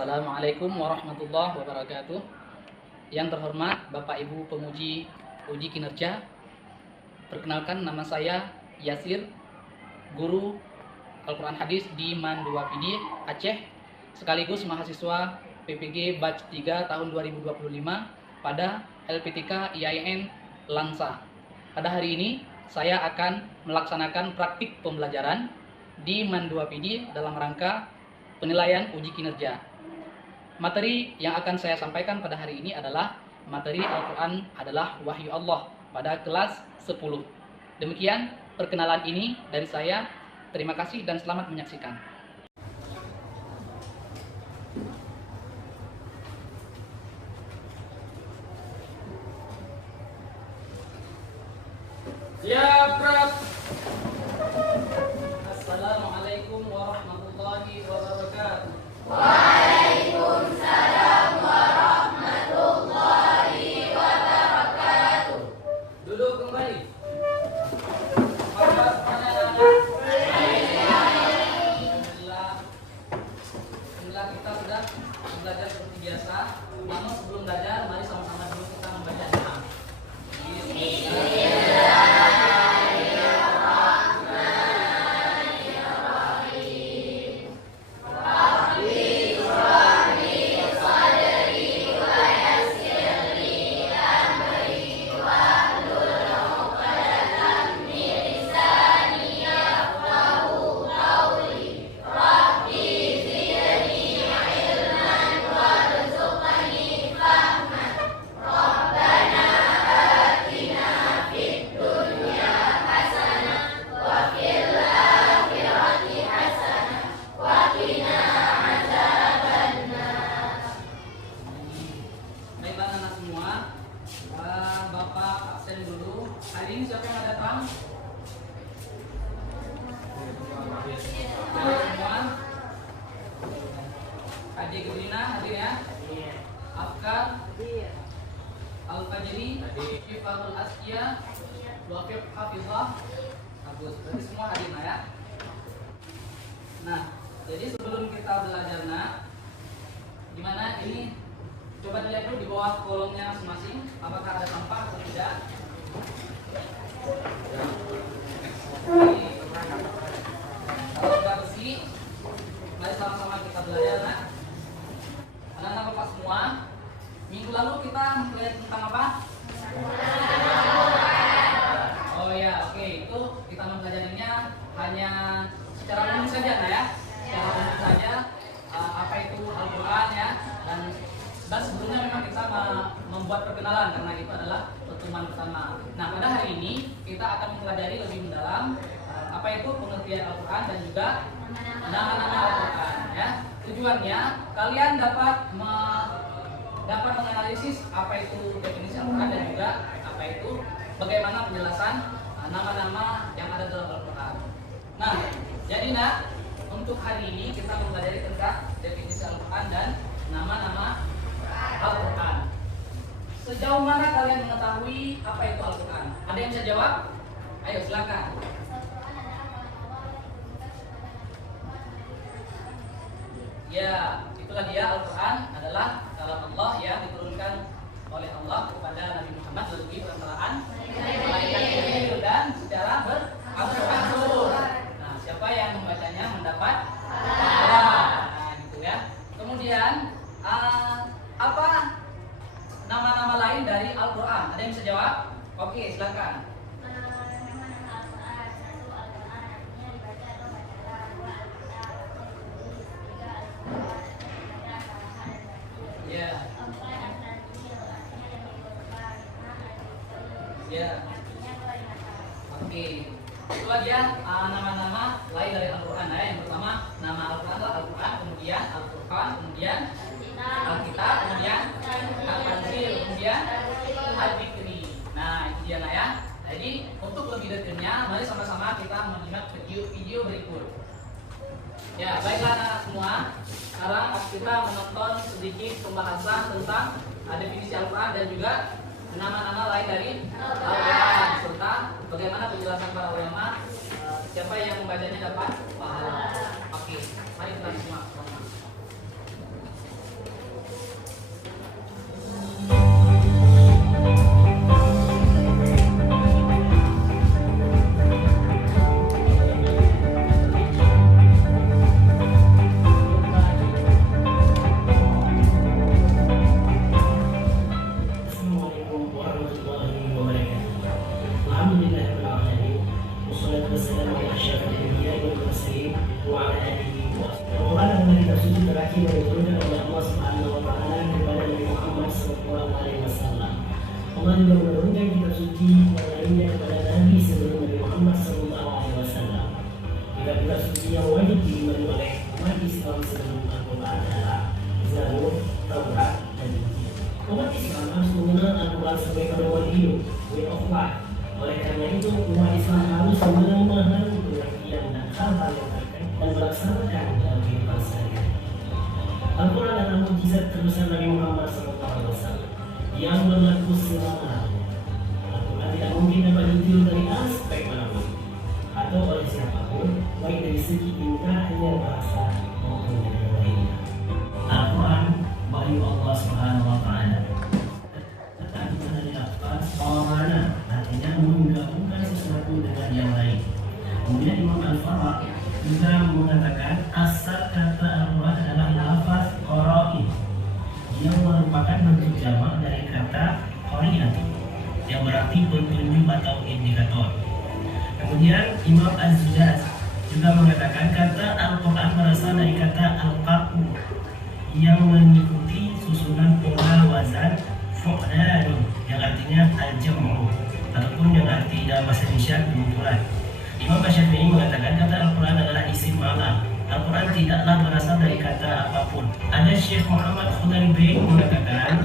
Assalamualaikum warahmatullahi wabarakatuh. Yang terhormat Bapak Ibu penguji uji kinerja, perkenalkan nama saya Yasir, guru Al-Quran Hadis di MAN 2 PD Aceh, sekaligus mahasiswa PPG Batch 3 tahun 2025 pada LPTK IAIN Lansa. Pada hari ini saya akan melaksanakan praktik pembelajaran di MAN 2 PD dalam rangka penilaian uji kinerja. Materi yang akan saya sampaikan pada hari ini adalah materi Al-Quran adalah wahyu Allah pada kelas 10. Demikian perkenalan ini dari saya. Terima kasih dan selamat menyaksikan. Siap, Prof. Assalamualaikum warahmatullahi wabarakatuh. Waalaikumsalam warahmatullahi wabarakatuh. Duduk kembali. Alhamdulillah kita sudah belajar seperti biasa. Namun sebelum belajar, mari sama-sama dulu kita membaca doa. Baiklah anak semua, Bapak absen dulu. Hari ini siapa yang ada datang? Semua. Haji Gedrina hadir ya? Afkar, Al-Fajri, Syifahul Askia, Waqif Hafizah. Bagus, berarti semua hadir ya? Nah, jadi sebelum kita belajar gimana ini? Coba dilihat dulu di bawah kolomnya masing-masing, apakah ada sampah atau tidak. Kalau sudah bersih, mari sama-sama kita belajar. Anak-anak Bapak semua, minggu lalu kita melihat tentang apa? Oh ya, oke, itu kita mempelajarinya hanya secara umum saja, ya. Secara umum saja, apa itu Al-Quran ya, dan sebelumnya memang kita membuat perkenalan karena itu adalah pertemuan pertama. Nah, pada hari ini kita akan mempelajari lebih mendalam apa itu pengertian Al-Quran dan juga nama-nama Al-Quran ya. Tujuannya kalian dapat menganalisis apa itu definisi Al-Quran dan juga apa itu bagaimana penjelasan nama-nama yang ada dalam Al-Quran. Nah, jadi untuk hari ini kita mempelajari tentang definisi Al-Quran dan nama-nama Al-Quran. Sejauh mana kalian mengetahui apa itu Al-Quran? Ada yang bisa jawab? Ayo silakan. Ya, itulah dia Al-Quran adalah kalam Allah yang diturunkan oleh Allah kepada Nabi Muhammad melalui perantaraan malaikat Jibril dan secara berangsur-angsur. Nah, siapa yang membacanya mendapat pahala. Nah, gitu ya. Kemudian apa nama-nama lain dari Al-Quran? Ada yang bisa jawab? Oke, silakan. Ya. Ya. Oke. Itu aja nama-nama lain dari Al-Quran. Yang pertama nama Al-Quran adalah Al-Quran, kemudian Al-Furqan, kemudian Al-Kitab, kemudian Al-Tanzil, kemudian Al-Fikri. Nah, itu dia ya. Jadi untuk lebih detailnya, mari sama-sama kita menyimak video berikut. Ya, baiklah anak semua. Sekarang kita menonton sedikit pembahasan tentang definisi Al-Quran dan juga nama-nama lain dari Al-Quran serta bagaimana penjelasan para ulama. Siapa yang membacanya dapat pahala. Oke, mari kita simak. yang diturunkan oleh Allah Subhanahu wa taala kepada Nabi Muhammad sallallahu alaihi wasallam. Allah juga menurunkan kitab suci yang lainnya kepada Nabi sebelum Nabi Muhammad sallallahu alaihi wasallam. Kitab suci yang wajib diimani oleh umat Islam sebelum Al-Quran adalah Zabur, Taurat, dan Injil. Umat Islam harus mengenal Al-Quran sebagai wahyu, way of life. Oleh karena itu, umat Islam harus memahami pengertian dan hal-hal yang terkait dan melaksanakan dalam kehidupan sehari-hari. Al-Quran adalah mukjizat terusan Nabi Muhammad SAW yang berlaku selama-lamanya. Al-Quran tidak mungkin dapat ditiru dari aspek manapun atau oleh siapapun, baik dari segi indahnya bahasa maupun dari lainnya. Al-Quran wahyu Allah Subhanahu wa taala. Tetapi dari lafaz qamana artinya menggabungkan sesuatu dengan yang lain. Kemudian Imam Al-Farra juga mengatakan asal kata Al-Quran adalah lafaz qara'i yang merupakan bentuk jamak dari kata qari'atu yang berarti petunjuk atau indikator. Kemudian Imam Az-Zujaj juga mengatakan kata Al-Quran berasal dari kata Al-Qar'u yang mengikuti susunan pola wazan fu'lan yang artinya al-jam'u ataupun yang arti dalam bahasa Indonesia kumpulan. Imam Syafi'i mengatakan kata Al-Quran adalah isim ma'na. Al-Quran tidaklah berasal dari kata apapun. Ada Syekh Muhammad Khudair Bey mengatakan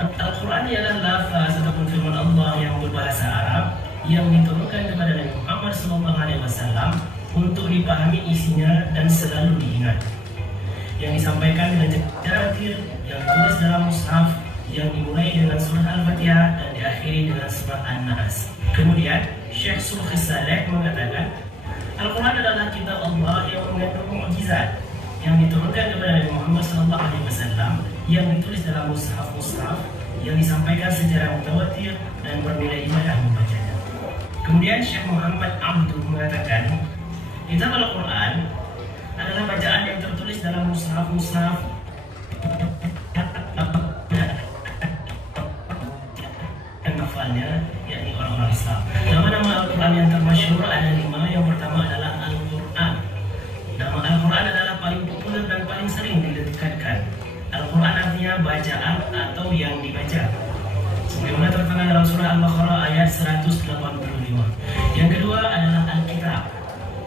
Al-Quran ialah lafaz ataupun firman Allah yang berbahasa Arab yang diturunkan kepada Nabi Muhammad SAW untuk dipahami isinya dan selalu diingat. Yang disampaikan dengan cara tir, yang ditulis dalam mushaf, yang dimulai dengan surah Al-Fatihah dan diakhiri dengan surah An-Nas. Kemudian Syekh Sulhi Saleh mengatakan Al-Quran adalah kitab Allah yang mengandung mukjizat yang diturunkan kepada Nabi Muhammad SAW yang ditulis dalam mushaf-mushaf yang disampaikan secara mutawatir dan bernilai ibadah membacanya. Kemudian Syekh Muhammad Abdul mengatakan kitab Al-Quran adalah bacaan yang tertulis dalam mushaf-mushaf dan hafalnya, yakni orang-orang Islam. Nama-nama Al-Quran yang termasyhur ada 5. Yang pertama adalah Al-Quran. Nama Al-Quran adalah paling populer dan paling sering didekatkan. Al-Quran artinya bacaan atau yang dibaca, sebagaimana tertera dalam surah Al-Baqarah ayat 185. Yang kedua adalah Al-Kitab.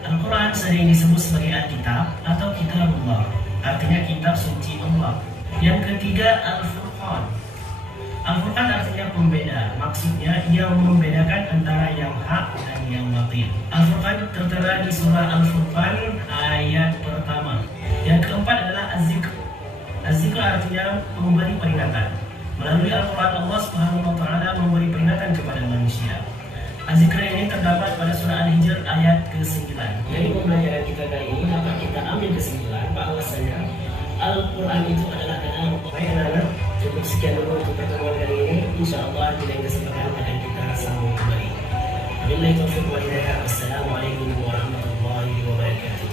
Al-Quran sering disebut sebagai Al-Kitab atau Kitabullah, artinya kitab suci Allah. Yang ketiga Al-Furqan. Al-Quran artinya pembeda, maksudnya yang membedakan antara yang hak dan yang batil. Al-Furqan tertera di surah Al-Furqan ayat pertama. Yang keempat adalah Az-Zikr. Az-Zikr artinya memberi peringatan. Melalui Al-Quran Allah Subhanahu wa taala memberi peringatan kepada manusia. Az-Zikr ini terdapat pada surah Al-Hijr ayat ke-9. Dari pembelajaran kita kali ini dapat kita ambil kesimpulan bahwasanya Al-Quran itu adalah kalam Allah. Baik anak-anak, cukup sekian dulu untuk pertemuan kali ini. Insyaallah di lain kesempatan akan kita sambung kembali. Wabillahi taufiq wal hidayah. Wassalamualaikum warahmatullahi wabarakatuh.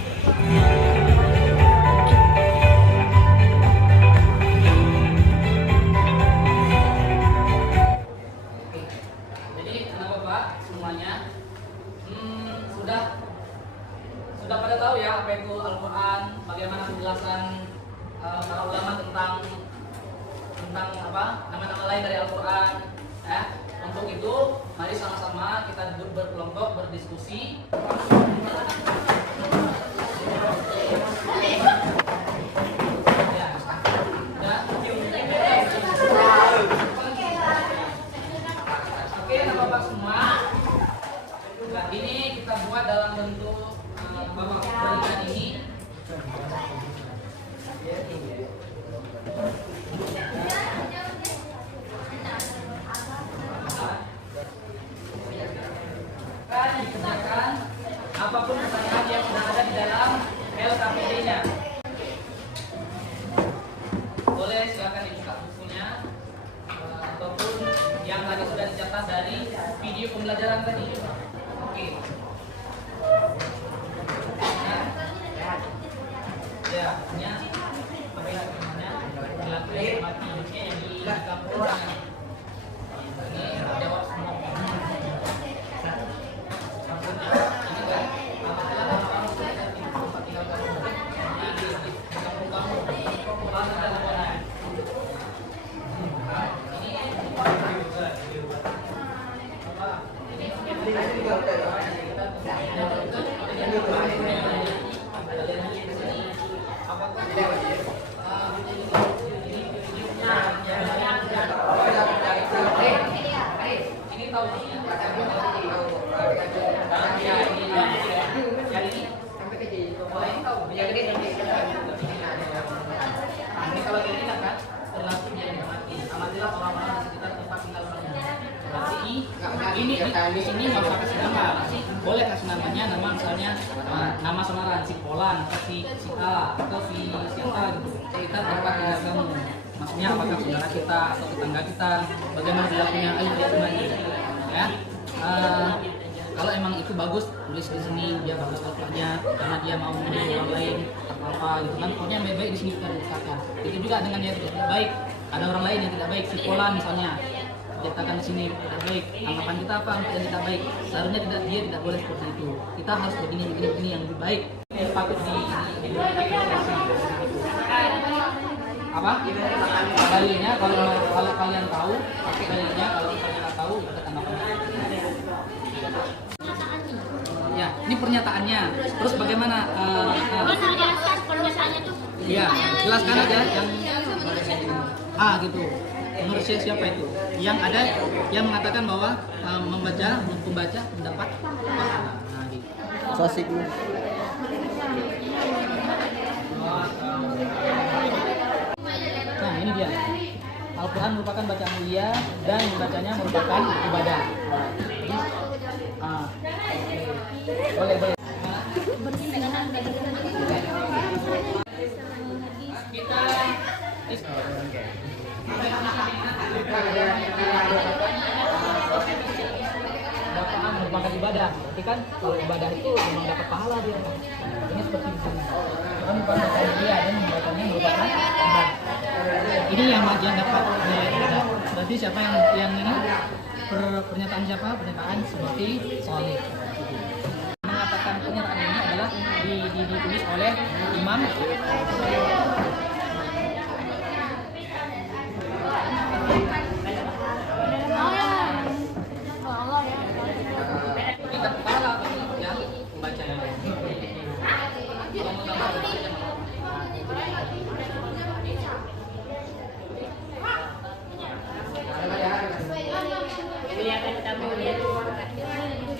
Sudah pada tahu ya apa itu Al-Quran, bagaimana penjelasan para ulama tentang apa nama-nama lain dari Al-Quran. Untuk itu mari sama-sama kita duduk berkelompok berdiskusi. Oke, Bapak semua. Nah, ini kita buat dalam bentuk Bapak berikan ini. Akan dikerjakan apapun pertanyaan yang sudah ada di dalam LKPD-nya. Boleh silakan dibuka bukunya ataupun yang tadi sudah dicatat dari video pembelajaran tadi. Oke. Ya, bagaimana dilakukan mati hidupnya yang di kampung. Ini jawab semua. Ini kan apabila orang sudah tinggal di kampung kamu di sini nggak usah kasih nama, boleh kasih namanya, nama misalnya nama samaran si Polan, si A atau si siapa gitu. Kita dapat tinggal kamu. Maksudnya apakah saudara kita atau tetangga kita, bagaimana berlakunya, ayo dia semuanya, ya. Kalau emang itu bagus, tulis di sini dia bagus akhlaknya karena dia mau menjadi orang lain apa gitu kan. Pokoknya yang baik di sini kita letakkan. Itu juga dengan yang tidak baik. Ada orang lain yang tidak baik, si Polan misalnya, letakkan di sini tidak baik. Anggapan kita apa yang tidak baik? Seharusnya dia tidak boleh seperti itu. Kita harus begini yang lebih baik. Yang patut di apa? Dalilnya kalau kalian tahu, pakai dalilnya. Kalau kalian tidak tahu, kita tambahkan. Ya, ini pernyataannya. Terus bagaimana? Jelaskan pernyataannya tuh. Iya, jelaskan aja yang gitu. Menurut saya siapa itu? Yang ada yang mengatakan bahwa membaca mendapat pahala. Nah, gitu. Sosik. Nah, ini dia. Al-Quran merupakan bacaan mulia dan membacanya merupakan ibadah. Boleh. Bacaan merupakan ibadah. Berarti kan kalau ibadah itu memang dapat pahala dia. Ini seperti itu. Bukan bacaan mulia dan membacanya merupakan ibadah. Ini yang dapat nilai ibadah. Berarti siapa yang ini? Pernyataan siapa? Pernyataan seperti Soleh. Mengatakan pernyataan ini adalah ditulis oleh Imam kita kepala yang membacanya.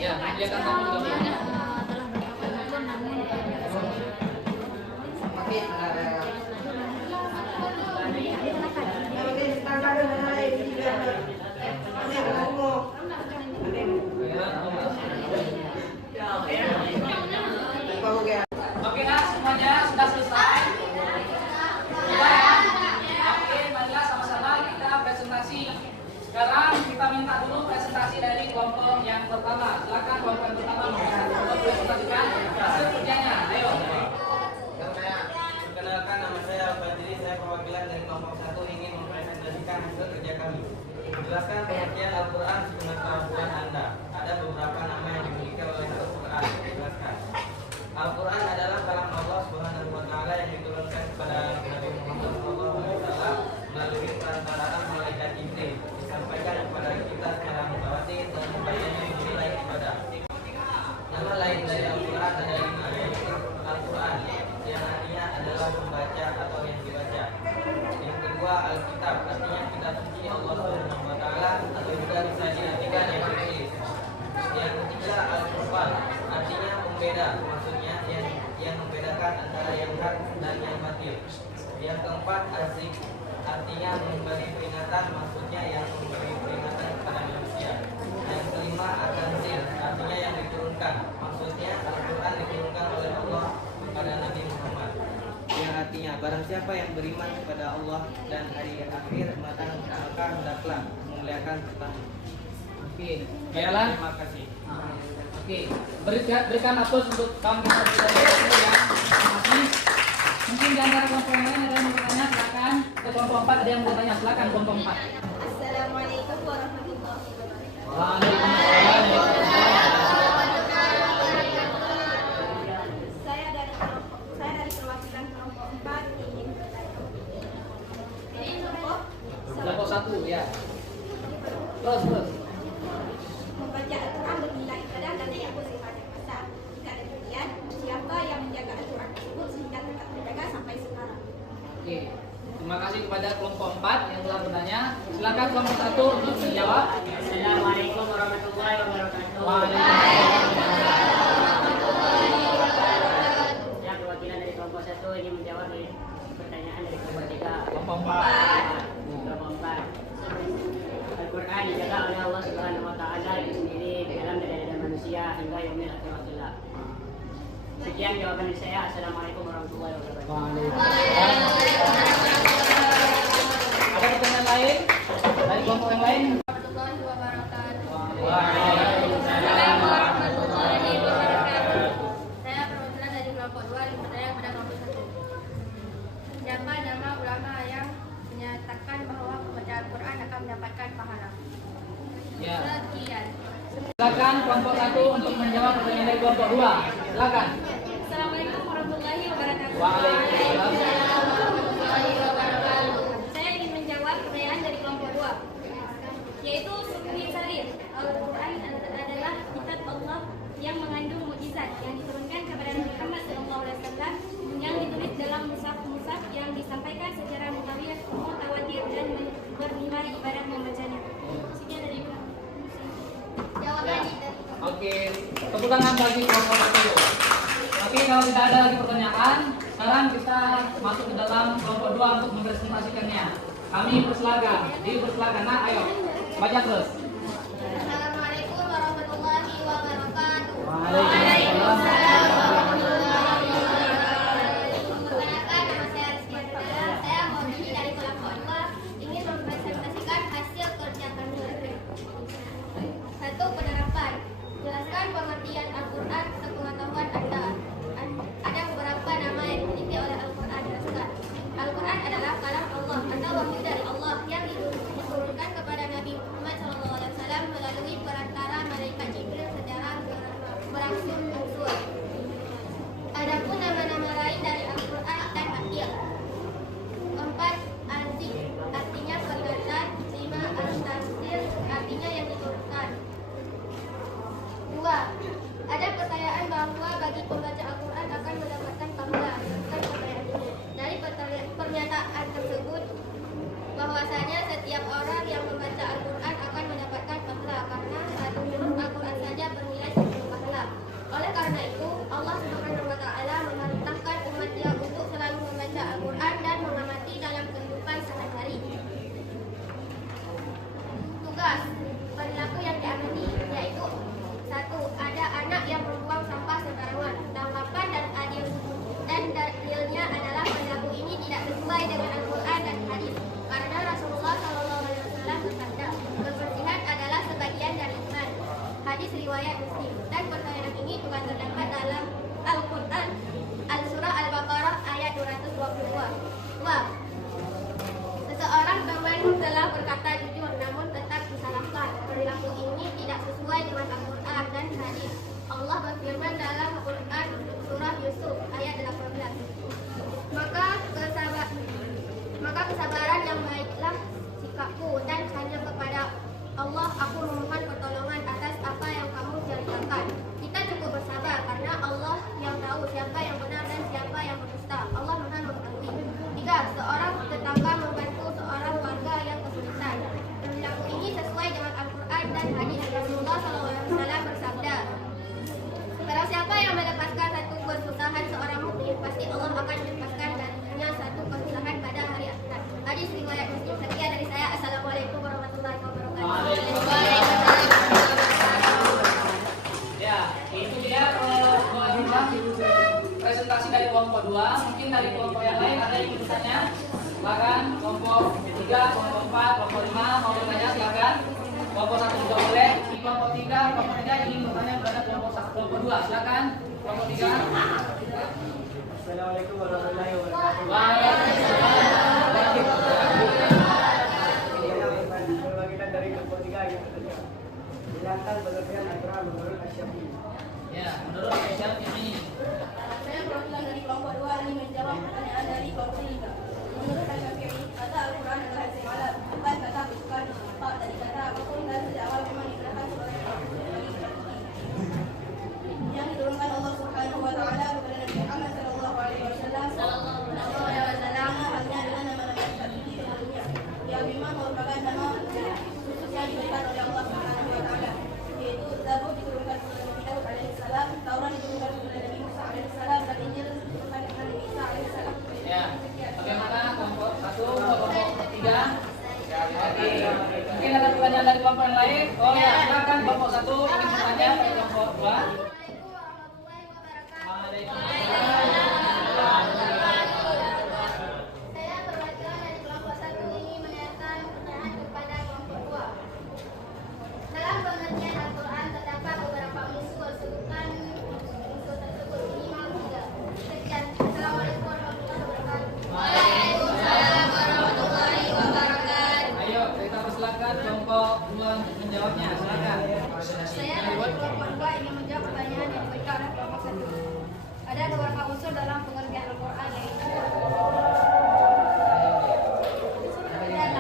Ya, kelihatan kamu juga boleh. Oke lah, semuanya sudah selesai. Oke, marilah sama-sama kita presentasi. Sekarang kita minta dulu presentasi dari kelompok yang pertama. Silakan kelompok yang pertama presentasikan hasil kerjanya. Ayo. Perkenalkan, nama saya Al-Fadli, saya perwakilan dari kelompok 1 ingin mempresentasikan hasil kerja kami. Menjelaskan pengertian Al-Quran segenap kemampuan Anda. Ada beberapa nama yang dimiliki oleh Al-Quran. Dijelaskan. Al-Quran adalah kalam Allah Subhanahu wa Ta'ala yang diturunkan kepada Nabi Muhammad SAW melalui perantaraan malaikat Jibril. Disampaikan kepada kita secara mutawatir dan membacanya menjadi lain ibadah. Nama lain dari Al-Quran ada 5, yaitu Al-Quran yang artinya adalah membaca atau yang dibaca. Yang kedua, Alkitab artinya kitab suci Allah Subhanahu wa Ta'ala atau juga bisa diartikan yang ditulis. Yang ketiga, Al-Furqan artinya pembeda, maksudnya yang membedakan antara yang hak dan yang batil. Yang keempat, Azik artinya memberi peringatan, maksudnya yang memberi peringatan kepada manusia. Yang kelima, At-Tanzil artinya yang diturunkan, maksudnya Al-Quran diturunkan oleh Allah kepada Nabi Muhammad. Yang artinya barang siapa yang beriman kepada Allah dan hari akhir maka hendaklah memuliakan Tuhan. Oke, baiklah. Terima kasih. Oke, berikan aplaus untuk kawan kita ya. Terima kasih. Mungkin di antara kelompok yang lain ada yang mau bertanya, silakan. Ke kelompok 4 ada yang mau bertanya, silakan kelompok 4. Assalamualaikum warahmatullahi wabarakatuh. Waalaikumsalam. Saya dari perwakilan kelompok 4 ingin Kelompok 1 ya. Terus. membaca Al-Quran bernilai ibadah dan tidak boleh banyak besar. Jika ada demikian, siapa yang menjaga Al-Quran tersebut sehingga tetap terjaga sampai sekarang? Oke. Terima kasih kepada kelompok 4 yang telah bertanya. Silakan kelompok 1 untuk menjawab. Assalamualaikum warahmatullahi wabarakatuh. Saya perwakilan dari kelompok 1 ingin menjawab pertanyaan dari kelompok 3. Kelompok 4. Kelompok 4. Al-Quran dijaga oleh Allah Subhanahu wa Ta'ala itu sendiri hingga yaumil akhir. Sekian jawaban dari saya. Assalamualaikum warahmatullahi wabarakatuh. Ada pertanyaan lain dari kelompok yang lain? Warahmatullahi wabarakatuh. Waalaikumsalam warahmatullahi wabarakatuh. Saya perwakilan dari kelompok 2 yang bertanya kepada kelompok 1. Siapa nama ulama yang menyatakan bahwa membaca Al-Quran akan mendapatkan pahala? Ya. Sekian. Silakan kelompok 1 untuk menjawab pertanyaan dari kelompok 2. Silakan. Assalamualaikum warahmatullahi wabarakatuh. Waalaikumsalam. warahmatullahi wabarakatuh. Saya ingin menjawab pertanyaan dari kelompok 2, yaitu Sukni Sarir. Al-Quran adalah kitab Allah yang mengandung mukjizat yang diturunkan kepada Nabi Muhammad SAW, yang ditulis dalam mushaf-mushaf yang disampaikan secara mutawatir dan bernilai ibadah membacanya. Sekian dari jawaban Ya. Oke, tepuk tangan bagi kelompok 1. Oke, kalau tidak ada lagi pertanyaan, sekarang kita masuk ke dalam kelompok 2 untuk mempresentasikannya. Kami dipersilakan. Nah, ayo, baca terus. Assalamualaikum warahmatullahi wabarakatuh. Waalaikumsalam. Perkenalkan, nama saya Rizky Ardila. Saya Maudini dari kelompok 2 ingin mempresentasikan hasil kerja kami. 1. Penerapan. Jelaskan pengertian Al-Quran sepengetahuan Anda. Ada beberapa nama yang dimiliki oleh Al-Quran. Jelaskan. Al-Quran adalah kalam Allah atau wahyu dari Allah yang diturunkan kepada Nabi Muhammad SAW melalui perantara malaikat Jibril secara berangsur-angsur. Adapun nama-nama lain dari Al-Quran dan Akil. 4. Anzik, artinya peringatan. 5. Al-Tanzil, artinya yang diturunkan. 2. Ada pertanyaan bahwa bagi pembaca Al-Quran akan mendapatkan pahala. Dari pernyataan tersebut, bahwasanya setiap orang yang membaca Al-Quran akan mendapatkan pahala karena satu huruf Al-Quran saja bernilai 10 pahala. Oleh karena itu, Allah Subhanahu wa Ta'ala memerintahkan umatnya untuk selalu membaca Al-Quran dan mengamati dalam kehidupan sehari-hari. Tugas perilaku yang diamati, yaitu 1. Ada anak yang membuang sampah sembarangan. Tanggapan dan dalilnya adalah perilaku ini tidak sesuai dengan Al-Quran dan hadis. Karena Rasulullah SAW bersabda, kebersihan adalah sebagian dari iman. Hadis riwayat Muslim. Dan pertanyaan ini juga terdapat dalam Al-Quran, Al-Surah Al-Baqarah ayat 222. 2. Seseorang teman telah berkata jujur namun tetap disalahkan. Perilaku ini tidak sesuai dengan Al-Quran dan hadis. Allah berfirman dalam Al-Quran surah Yusuf ayat 18. Maka kesabaran yang baiklah sikapku dan hanya kepada Allah aku memohon pertolongan atas apa yang kamu ceritakan. Kita cukup bersabar karena Allah yang tahu siapa yang benar dan siapa yang berdusta. Allah Maha mengetahui. 3. Seorang tetangga membantu seorang warga yang kesulitan. Perilaku ini sesuai dengan Al-Quran dan hadis. Rasulullah SAW bersabda, barang siapa yang melepaskan satu kesusahan seorang mukmin, pasti Allah akan melepaskan darinya satu kesusahan pada hari akhirat. Hadis riwayat Muslim. Sekian dari saya. Assalamualaikum warahmatullahi wabarakatuh. Ya, itu dia presentasi dari kelompok 2. Mungkin dari kelompok yang lain ada yang bertanya. Silakan kelompok 3, kelompok 4, kelompok 5 mau bertanya silakan. Kelompok 1 juga boleh. Di kelompok 3 ingin bertanya kepada kelompok 2. Silakan kelompok 3. Assalamualaikum warahmatullahi wabarakatuh. Perwakilan dari kelompok 3 yang bertanya. Jelaskan pengertian Al-Quran menurut Asy-Syafi'i. Ya, menurut Asy-Syafi'i. Saya perwakilan dari kelompok 2 ingin menjawab pertanyaan dari kelompok 3. Menurut Asy-Syafi'i, kata Al-Quran adalah semalam, bukan kata bukan dari kata apapun dan sejak awal memang digunakan sebagai yang diturunkan Allah Subhanahu wa Ta'ala kepada Nabi Muhammad sallallahu alaihi wasallam halnya dengan nama-nama Asy-Syafi'i sebelumnya. Yang memang merupakan nama khusus yang diberikan oleh Allah Subhanahu wa Ta'ala, yaitu Zabur diturunkan kepada Nabi Daud alaihissalam, Taurat diturunkan kepada Nabi Musa alaihissalam, dan Injil diturunkan kepada Nabi Isa alaihissalam. Ya, bagaimana kelompok 1, kelompok 3? Oke, mungkin ada pertanyaan dari kelompok yang lain? Oh ya, silakan kelompok 1 ingin bertanya pada kelompok 2. Saya perwakilan dari kelompok 1 ini menanyakan pertanyaan kepada kelompok 2. Dalam pengertian Al-Quran terdapat beberapa unsur, sebutkan unsur tersebut minimal 3. Sekian. Assalamualaikum warahmatullahi wabarakatuh. Waalaikumsalam warahmatullahi wabarakatuh. Ayo, kita persilakan kelompok 2 menjawabnya. Silakan. Saya dari kelompok 2 ingin menjawab pertanyaan yang diberikan oleh kelompok 1. Ada beberapa unsur dalam pengertian Al-Quran, yaitu ada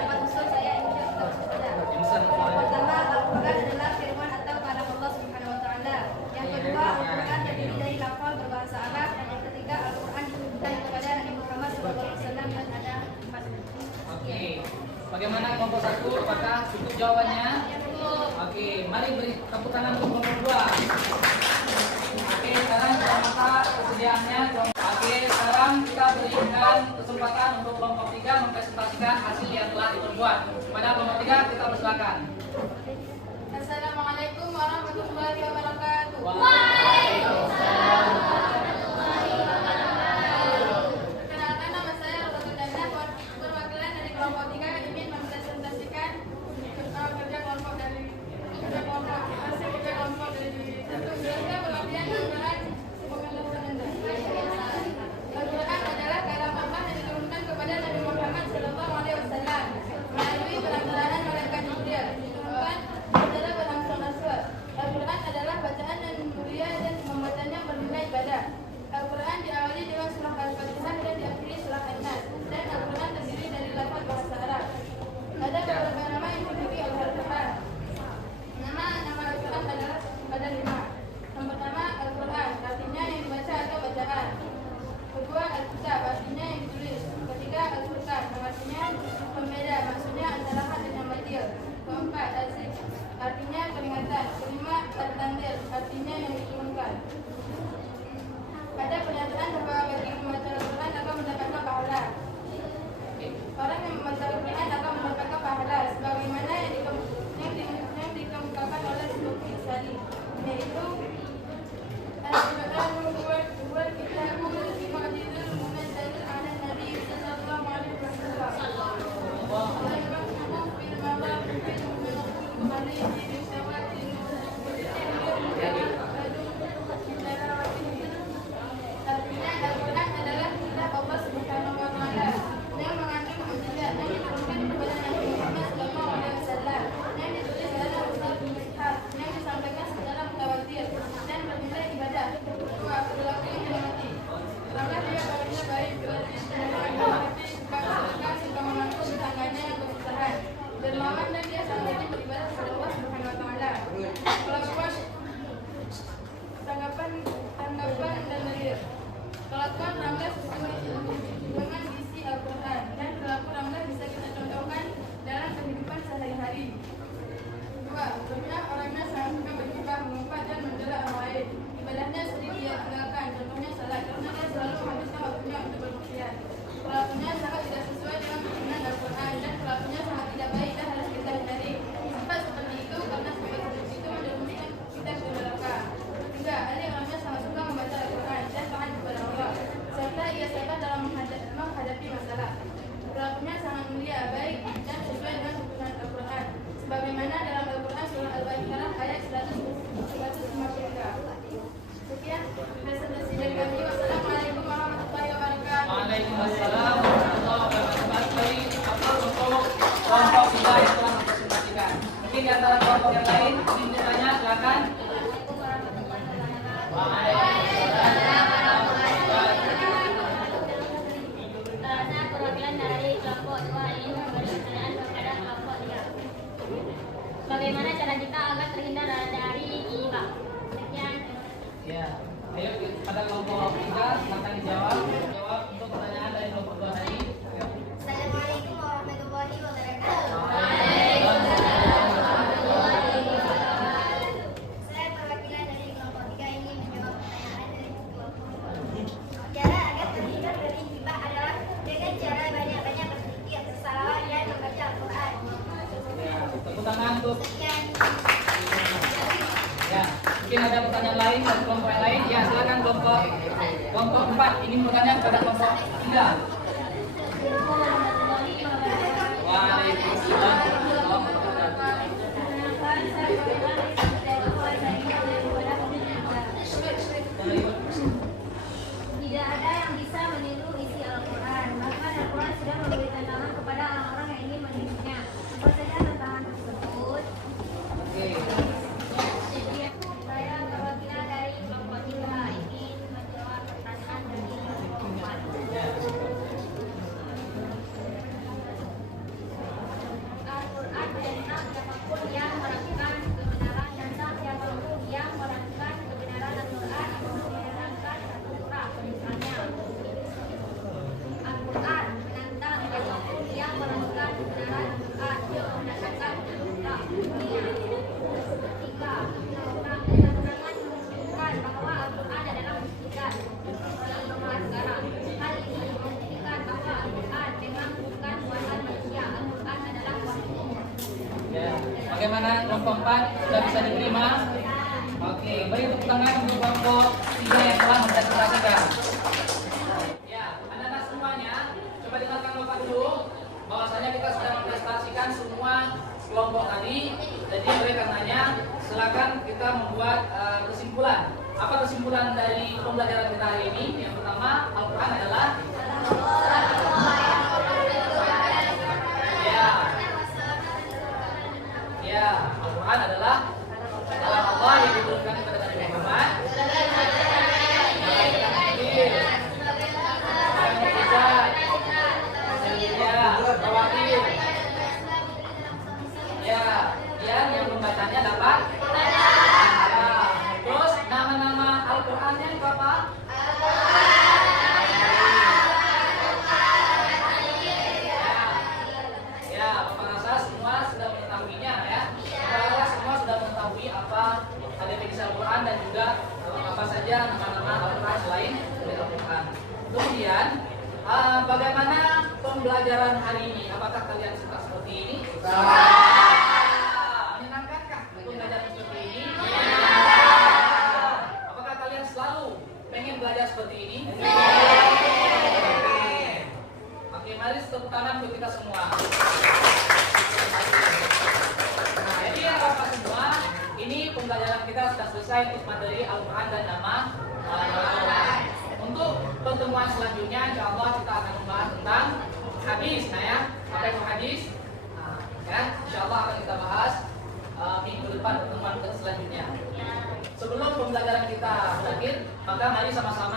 8 unsur. Saya ingin menjawab saja. Yang pertama, Al-Quran adalah firman atau kalam Allah Subhanahu wa taala. Yang kedua, Al-Quran terdiri dari lafal berbahasa Arab, dan yang ketiga, Al-Quran diturunkan kepada Nabi Muhammad SAW dan ada 4. Oke. Bagaimana kelompok 1? Apakah cukup jawabannya? Oke, mari beri tepuk tangan untuk kelompok 2. Oke, sekarang kita minta kesediaannya. Oke, sekarang kita berikan kesempatan untuk kelompok 3 mempresentasikan hasil yang telah diperbuat. Pada kelompok 3 kita persilakan. Assalamualaikum warahmatullahi wabarakatuh. Waalaikumsalam. Perkenalkan, nama saya Rosatul Dana, perwakilan dari kelompok 3 ingin mempresentasikan kerja kelompok dari hasil kerja kelompok dari 1. Belajar pengertian Al-Quran pengertian Anda. Al-Quran adalah kalam Allah yang diturunkan kepada Nabi Muhammad SAW melalui perantaraan malaikat Jibril. Diturunkan secara berangsur-angsur. Al-Quran adalah bacaan yang mulia dan membacanya bernilai ibadah. Al-Quran diawali dengan surah Al-Fatihah dan diakhiri surah An-Nas. Dan Al-Quran terdiri dari lafaz bahasa Arab. Ada beberapa nama yang dimiliki oleh Al-Quran. Nama Al-Quran adalah ada 5. Yang pertama, Al-Quran, artinya yang dibaca atau bacaan. Kedua, Al-Kitab, artinya yang ditulis. Ketiga, Al-Furqan, artinya pembeda, maksudnya antara hak dan yang batil. Keempat, Al-Zikr, artinya peringatan. Kelima, Al-Tanzil, artinya yang diturunkan. Ada pernyataan bahwa bagi membaca Al-Quran akan mendapatkan pahala. Orang yang membaca Al-Quran akan mendapatkan pahala sebagaimana yang dikemukakan oleh Syekh Sali, yaitu Al-Quran huwa kitabul mu'jizul munazzalul 'ala Nabi sallallahu alaihi wasallam. Artinya Al-Quran adalah kitab Allah Subhanahu wa taala yang mengandung mukjizat yang diturunkan kepada Nabi Muhammad SAW, yang ditulis dalam Al-Mushaf, yang disampaikan secara mutawatir dan bernilai ibadah. Kedua, perilaku yang dihormati. Karena dia orangnya baik, berilmu, menghormati, suka sedekah, suka membantu tetangganya yang kesusahan, dermawan, dan dia sangat rajin beribadah kepada Allah Subhanahu wa taala. Kelakuan, tanggapan dan dalil. Kelakuan Ramlah sesuai dengan isi Al-Quran, dan perilaku Ramlah bisa kita contohkan dalam kehidupan sehari-hari. Kedua, orangnya sangat suka bergibah, mengumpat, dan mencela orang lain. Ibadahnya sering dia tinggalkan, contohnya salat, karena dia selalu menghabiskan waktunya untuk bermaksiat. Perilakunya sangat tidak sesuai dengan tuntunan Al-Quran, dan perilakunya sangat tidak baik dan harus kita hindari. Sifat seperti itu karena sifat seperti itu menjerumuskan kita ke neraka. Tiga, ada orangnya sangat suka membaca Al-Quran dan taat kepada Allah, serta ia sabar dalam menghadapi masalah. Perilakunya sangat mulia, baik, dan sesuai dengan tuntunan Al-Quran, sebagaimana dalam Al-Quran surah Al-Baqarah ayat 153. Sekian presentasi dari kami. Wassalamualaikum warahmatullahi wabarakatuh. Waalaikumsalam warahmatullahi wabarakatuh. Baik, apa untuk kelompok 3 yang telah mempresentasikan? Mungkin di antara kelompok yang lain ingin bertanya, silakan. Saya perwakilan dari kelompok 2 ini memberi pertanyaan kepada kelompok 3. Bagaimana cara kita agar terhindar dari ghibah? Sekian. Ya, ayo pada kelompok 3 silakan dijawab. Jawab untuk pertanyaan dari kelompok 2 tadi. Assalamualaikum warahmatullahi wabarakatuh. Saya perwakilan dari kelompok 3 ini menjawab pertanyaan dari kelompok 2. Cara agar terhindar dari ghibah adalah dengan cara banyak-banyak berzikir, bersalawat, dan membaca Al-Quran. Tepuk tangan untuk ya. Mungkin ada pertanyaan lain dari kelompok yang lain. Ya, silakan kelompok 4. Ini pertanyaan kepada kelompok 3. Waalaikumsalam warahmatullahi wabarakatuh. Tidak ada yang bisa meniru isi Al-Quran. Bahkan Al-Quran sudah memberi tantangan kepada orang-orang yang ingin menirunya. Apa saja tantangan tersebut? Oke. Saya perwakilan dari kelompok 3 ingin menjawab pertanyaan dari kelompok 4. Al-Quran tentang siapapun yang meragukan kebenaran, tentang siapapun yang meragukan kebenaran Al-Quran untuk menerangkan satu surah misalnya. Al-Quran menantang siapapun yang meragukan kebenaran Al-Quran untuk menerangkan satu surah dunia. Ketiga, keterangan menunjukkan bahwa Al-Quran adalah mukjizat yang sekarang. Hal ini membuktikan bahwa Al-Quran memang bukan buatan manusia. Al-Quran adalah wahyu. Ya. Bagaimana kelompok 4 sudah bisa diterima? Oke, beri tepuk tangan untuk kelompok 3 yang telah menceritakan. Ya, anak-anak semuanya, coba dengarkan Bapak dulu. Bahwasanya kita sudah mempresentasikan semua kelompok tadi. Jadi oleh karenanya, silakan kita membuat kesimpulan. Apa kesimpulan dari pembelajaran kita hari ini? Yang pertama, Al-Quran adalah ya, Al-Quran adalah kalam Allah yang diturunkan kepada Nabi Muhammad. Ya, yang membacanya dapat. Terus nama-nama Al-Qurannya itu apa? Ya, Bapak rasa semua sudah mengetahuinya ya. Bapak semua sudah mengetahui apa ada di Al-Quran dan juga apa saja nama-nama Al-Quran selain dari Al-Quran. Kemudian bagaimana pembelajaran hari ini? Apakah kalian suka seperti ini? Menyenangkankah pembelajaran seperti ini? Apakah kalian selalu pengen belajar seperti ini? Oke, mari tepuk tangan untuk kita semua. Nah, jadi ya Bapak semua, ini pembelajaran kita sudah selesai untuk materi Al-Quran dan nama Al-Quran. Untuk pertemuan selanjutnya, insya Allah kita akan membahas tentang hadis. Nah ya, apa itu hadis? Ya, insya Allah akan kita bahas minggu depan pertemuan selanjutnya. Sebelum pembelajaran kita berakhir, maka mari sama-sama